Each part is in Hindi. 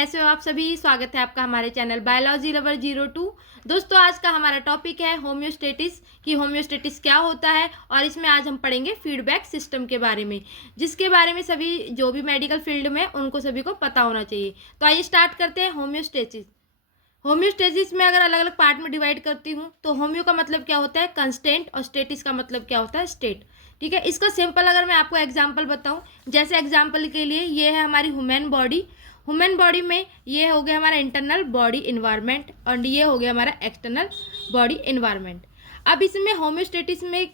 कैसे हो आप सभी। स्वागत है आपका हमारे चैनल बायोलॉजी लवर 02। दोस्तों, आज का हमारा टॉपिक है होम्योस्टेटिस कि होम्योस्टेटिस क्या होता है, और इसमें आज हम पढ़ेंगे फीडबैक सिस्टम के बारे में, जिसके बारे में सभी जो भी मेडिकल फील्ड में उनको सभी को पता होना चाहिए। तो आइए स्टार्ट करते हैं। होम्योस्टेसिस में अगर अलग अलग पार्ट में डिवाइड करती हूँ तो होम्यो का मतलब क्या होता है, कंस्टेंट, और स्टेटिस का मतलब क्या होता है, स्टेट। ठीक है, इसका सिंपल अगर मैं आपको एग्जांपल बताऊं, जैसे एग्जांपल के लिए ये है हमारी ह्यूमन बॉडी। ह्यूमन बॉडी में ये हो गया हमारा इंटरनल बॉडी इन्वायरमेंट और ये हो गया हमारा एक्सटर्नल बॉडी इन्वायरमेंट। अब इसमें होम्योस्टेटिस में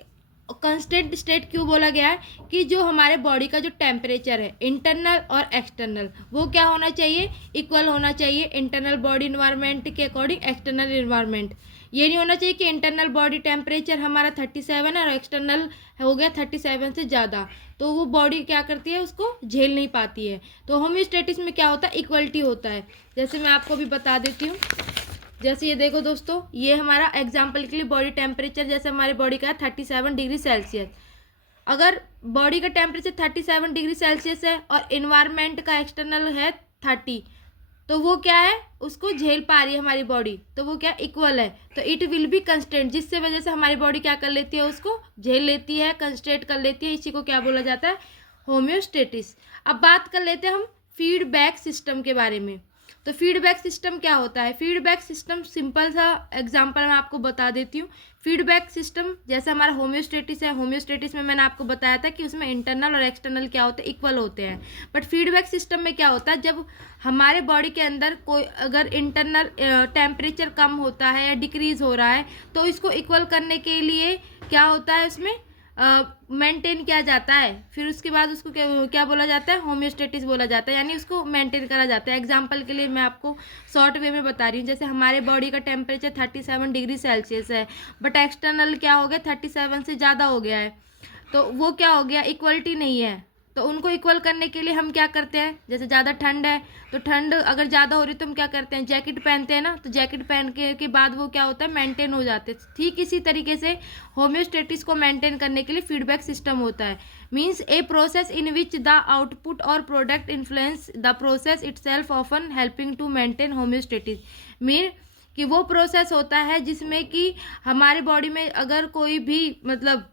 कंस्टेंट स्टेट क्यों बोला गया है कि जो हमारे बॉडी का जो टेम्परेचर है इंटरनल और एक्सटर्नल, वो क्या होना चाहिए, इक्वल होना चाहिए इंटरनल बॉडी इन्वायरमेंट के अकॉर्डिंग एक्सटर्नल इन्वायरमेंट। ये नहीं होना चाहिए कि इंटरनल बॉडी टेम्परेचर हमारा 37 है और एक्सटर्नल हो गया 37 से ज़्यादा, तो वो बॉडी क्या करती है, उसको झेल नहीं पाती है। तो होम्योस्टेटिस में क्या होता है, इक्वलिटी होता है। जैसे मैं आपको भी बता देती हूँ, जैसे ये देखो दोस्तों, ये हमारा एग्जाम्पल के लिए बॉडी टेम्परेचर जैसे हमारे बॉडी का है 37 डिग्री सेल्सियस। अगर बॉडी का टेम्परेचर 37 डिग्री सेल्सियस है और इन्वायरमेंट का एक्सटर्नल है 30, तो वो क्या है, उसको झेल पा रही है हमारी बॉडी, तो वो क्या इक्वल है, तो इट विल बी कंस्टेंट, जिससे वजह से हमारी बॉडी क्या कर लेती है, उसको झेल लेती है, कंस्टेंट कर लेती है। इसी को क्या बोला जाता है, होम्योस्टेटिस। अब बात कर लेते हैं हम फीडबैक सिस्टम के बारे में। तो फीडबैक सिस्टम क्या होता है, फीडबैक सिस्टम सिंपल सा एग्जांपल मैं आपको बता देती हूँ। फीडबैक सिस्टम जैसे हमारा होम्योस्टेटिस है, होम्योस्टेटिस में मैंने आपको बताया था कि उसमें इंटरनल और एक्सटर्नल क्या होते हैं, इक्वल होते हैं। बट फीडबैक सिस्टम में क्या होता है, जब हमारे बॉडी के अंदर कोई अगर इंटरनल टेम्परेचर कम होता है या डिक्रीज हो रहा है, तो इसको इक्वल करने के लिए क्या होता है, उसमें मेंटेन किया जाता है। फिर उसके बाद उसको क्या बोला जाता है, होम्योस्टेटिस बोला जाता है, यानी उसको मेंटेन करा जाता है। एग्जांपल के लिए मैं आपको शॉर्ट वे में बता रही हूँ, जैसे हमारे बॉडी का टेम्परेचर 37 डिग्री सेल्सियस है, बट एक्सटर्नल क्या हो गया, 37 से ज़्यादा हो गया है, तो वो क्या हो गया, इक्वलिटी नहीं है। तो उनको इक्वल करने के लिए हम क्या करते हैं, जैसे ज़्यादा ठंड है तो ठंड अगर ज़्यादा हो रही है तो हम क्या करते हैं, जैकेट पहनते हैं ना, तो जैकेट पहन के बाद वो क्या होता है, मेंटेन हो जाते हैं। ठीक इसी तरीके से होम्योस्टेटिस को मेंटेन करने के लिए फीडबैक सिस्टम होता है। Means a process in which the output or product influence the process itself often helping to maintain homeostasis. Mean कि वो प्रोसेस होता है जिसमें कि हमारे बॉडी में अगर कोई भी मतलब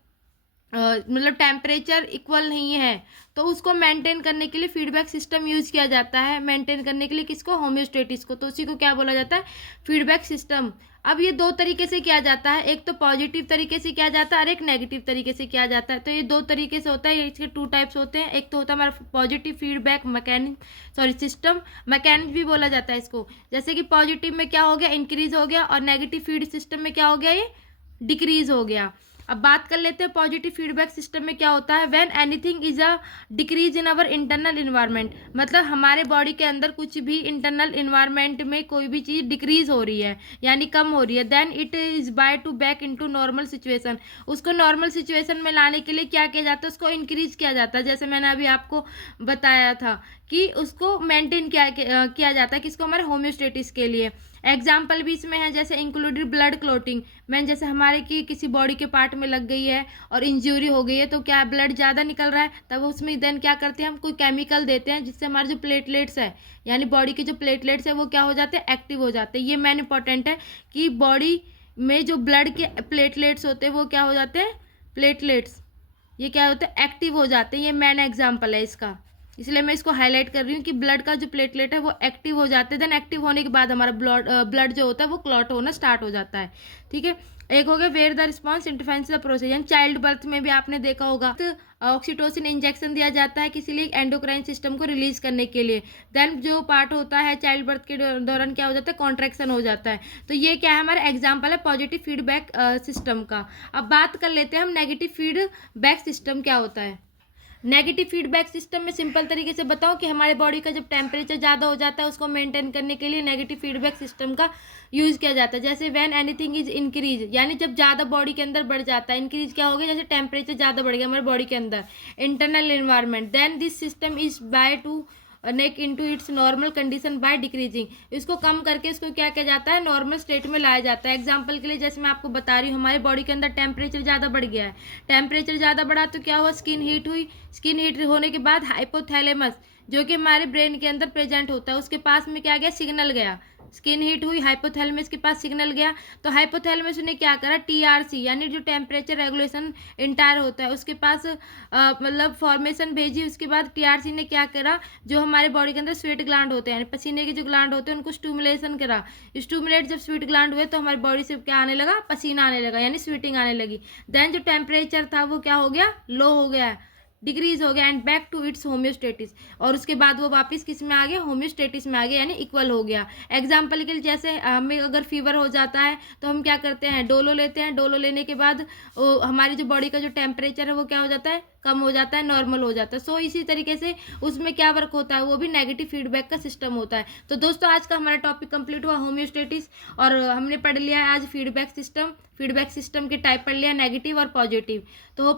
टेम्परेचर इक्वल नहीं है, तो उसको मेंटेन करने के लिए फीडबैक सिस्टम यूज किया जाता है। मेंटेन करने के लिए किसको, होम्योस्टेटिस को, तो उसी को क्या बोला जाता है, फीडबैक सिस्टम। अब ये दो तरीके से किया जाता है, एक तो पॉजिटिव तरीके से किया जाता है और एक नेगेटिव तरीके से किया जाता है। तो ये दो तरीके से होता है, इसके 2 टाइप्स होते हैं। एक तो होता है हमारा पॉजिटिव फीडबैक सिस्टम, मैकेनिज्म भी बोला जाता है इसको। जैसे कि पॉजिटिव में क्या हो गया, इंक्रीज हो गया, और नेगेटिव फीड सिस्टम में क्या हो गया, ये डिक्रीज हो गया। अब बात कर लेते हैं पॉजिटिव फीडबैक सिस्टम में क्या होता है, when anything is a decrease in our internal environment, मतलब हमारे बॉडी के अंदर कुछ भी इंटरनल इन्वायरमेंट में कोई भी चीज़ डिक्रीज हो रही है यानी कम हो रही है, then it is by to back into normal situation, उसको नॉर्मल सिचुएशन में लाने के लिए क्या किया जाता है, उसको इंक्रीज किया जाता है। जैसे मैंने अभी आपको बताया था कि उसको मेंटेन किया जाता है, किसको, हमारे होम्योस्टेटिस के लिए। एग्जाम्पल भी इसमें है, जैसे इंक्लूडेड ब्लड क्लॉटिंग, मैंने जैसे हमारे की किसी बॉडी के पार्ट में लग गई है और इंजरी हो गई है, तो क्या ब्लड ज़्यादा निकल रहा है, तब उसमें देन क्या करते हैं, हम कोई केमिकल देते हैं जिससे हमारे जो प्लेटलेट्स है यानी बॉडी के जो प्लेटलेट्स है वो क्या हो जाते हैं, एक्टिव हो जाते हैं। ये मेन इंपॉर्टेंट है कि बॉडी में जो ब्लड के प्लेटलेट्स होते हैं वो क्या हो जाते हैं, प्लेटलेट्स, ये क्या होते हैं, एक्टिव हो जाते हैं। ये मेन एग्जाम्पल है इसका, इसलिए मैं इसको हाईलाइट कर रही हूँ कि ब्लड का जो प्लेटलेट है वो एक्टिव हो जाते हैं। देन एक्टिव होने के बाद हमारा ब्लड जो होता है वो क्लॉट होना स्टार्ट हो जाता है। ठीक है, एक हो गया where the response interference the process, यानी चाइल्ड बर्थ में भी आपने देखा होगा तो ऑक्सीटोसिन इंजेक्शन दिया जाता है किसी लिए एंडोक्राइन सिस्टम को रिलीज करने के लिए। देन जो पार्ट होता है चाइल्ड बर्थ के दौरान क्या हो जाता है, कॉन्ट्रैक्शन हो जाता है। तो ये क्या है, हमारा एग्जाम्पल है पॉजिटिव फीडबैक सिस्टम का। अब बात कर लेते हैं हम नेगेटिव फीडबैक सिस्टम क्या होता है। नेगेटिव फीडबैक सिस्टम में सिंपल तरीके से बताऊं कि हमारे बॉडी का जब टेम्परेचर ज़्यादा हो जाता है उसको मेंटेन करने के लिए नेगेटिव फीडबैक सिस्टम का यूज़ किया जाता है। जैसे व्हेन एनीथिंग इज इंक्रीज, यानी जब ज़्यादा बॉडी के अंदर बढ़ जाता है, इंक्रीज क्या हो गया, जैसे टेम्परेचर ज़्यादा बढ़ गया हमारे बॉडी के अंदर internal environment, then this system is by to neck into its normal condition by decreasing, इसको कम करके इसको क्या किया जाता है, नॉर्मल स्टेट में लाया जाता है। एग्जांपल के लिए जैसे मैं आपको बता रही हूँ, हमारे बॉडी के अंदर टेम्परेचर ज़्यादा बढ़ गया है, टेम्परेचर ज़्यादा बढ़ा तो क्या हुआ, स्किन हीट हुई, स्किन हीट होने के बाद हाइपोथैलेमस जो कि हमारे ब्रेन के अंदर प्रेजेंट होता है, उसके पास में क्या गया, सिग्नल गया, स्किन हीट हुई, हाइपोथैलेमस के पास सिग्नल गया, तो हाइपोथैलेमस ने क्या करा, टीआरसी यानी जो टेम्परेचर रेगुलेशन इंटायर होता है उसके पास मतलब फॉर्मेशन भेजी। उसके बाद टीआरसी ने क्या करा, जो हमारे बॉडी के अंदर स्वेट ग्लैंड होते हैं यानी पसीने के जो ग्लैंड होते हैं उनको स्टूमुलेशन करा। स्टूमुलेट जब स्वेट ग्लैंड हुए तो हमारी बॉडी से क्या आने लगा, पसीना आने लगा यानी स्वेटिंग आने लगी। देन जो टेम्परेचर था वो क्या हो गया, लो हो गया, डिक्रीज हो गया, and back to its homeostasis, और उसके बाद वो वापस किस में आ गया, होम्योस्टेटिस में आ गया यानी इक्वल हो गया। एग्जाम्पल के लिए जैसे हमें अगर फीवर हो जाता है तो हम क्या करते हैं, डोलो लेते हैं, डोलो लेने के बाद हमारी जो बॉडी का जो टेम्परेचर है वो क्या हो जाता है, कम हो जाता है, नॉर्मल हो जाता है। सो इसी तरीके से उसमें क्या वर्क होता है, वो भी नेगेटिव फीडबैक का सिस्टम होता है। तो दोस्तों आज का हमारा टॉपिक कंप्लीट हुआ होम्योस्टेटिस, और हमने पढ़ लिया है आज फीडबैक सिस्टम के टाइप पढ़ लिया, नेगेटिव और पॉजिटिव। तो